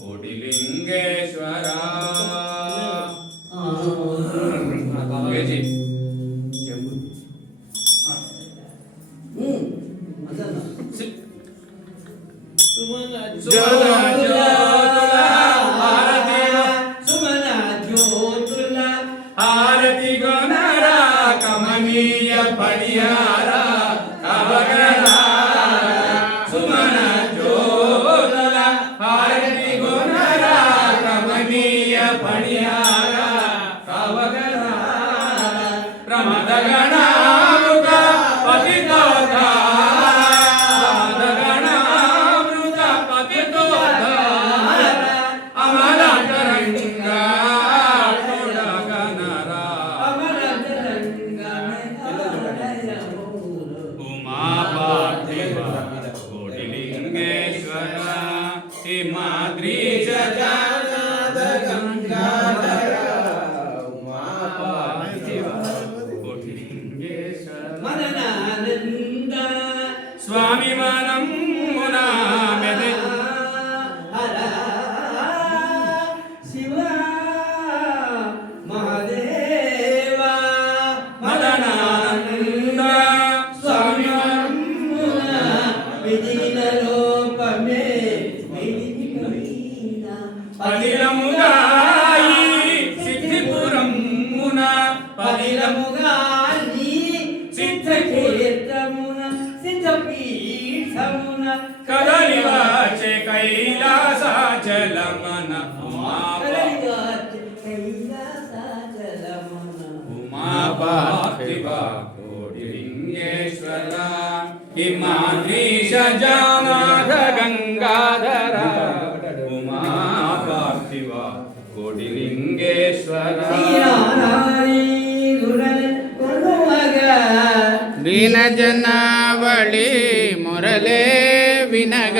कोटिलिंगेश्वरा హిమాద్రీజ జానద గంగాధర. స్వామి మనం మునా పదిలముగాయి సిద్ధిపురమున సిద్ధక్షేత్రమున సిద్ధపీఠమున కైలాసాచలమన హిమాద్రీశ జానాథ గంగాధర ಕೊಡಿಲಿಂಗೇಶ್ವರ ದೀನ ಜನಾವಳಿ ಮೊರಲೆ ವಿನಗ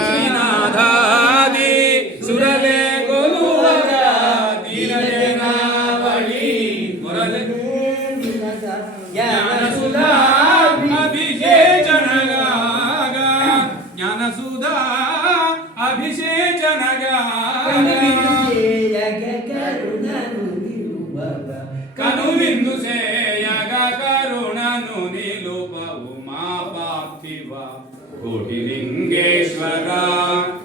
ಶ್ರೀನಾಥಾದಿ ಸುರಲೆ ಕೊಲುವಗ ದೀನ ಜನಾವಳಿ ಮೊರಲೆ ಜ್ಞಾನಸುಧಾ ಅಭಿಷೇಚನಗ ಜ್ಞಾನಸುಧಾ ಅಭಿಷೇಚನಗ నిలుప ఉమా పార్థివ. కోటిలింగేశ్వర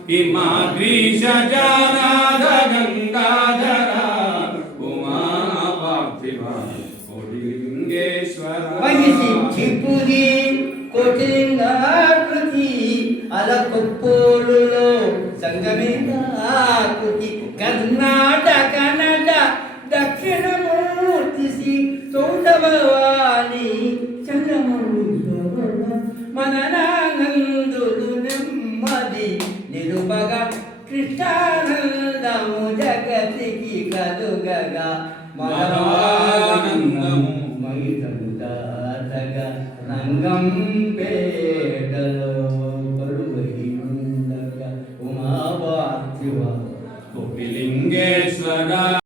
హిమాద్రీశ జానాథ గంగాధర ఉమా పార్థివ. కోటిలింగేశ్వర త్రిపురి కోటిలింగాకృతి అలకొప్పోలులో సంగమేంద్రాకృతి కర్ణాటక నట దక్షిణమూర్తి శ్రీ మననానందులు నెమ్మది నిలుపగా కృష్ణానందము జగతికి కలుగగా. మనోనందము మైదము దాటగా రంగం పే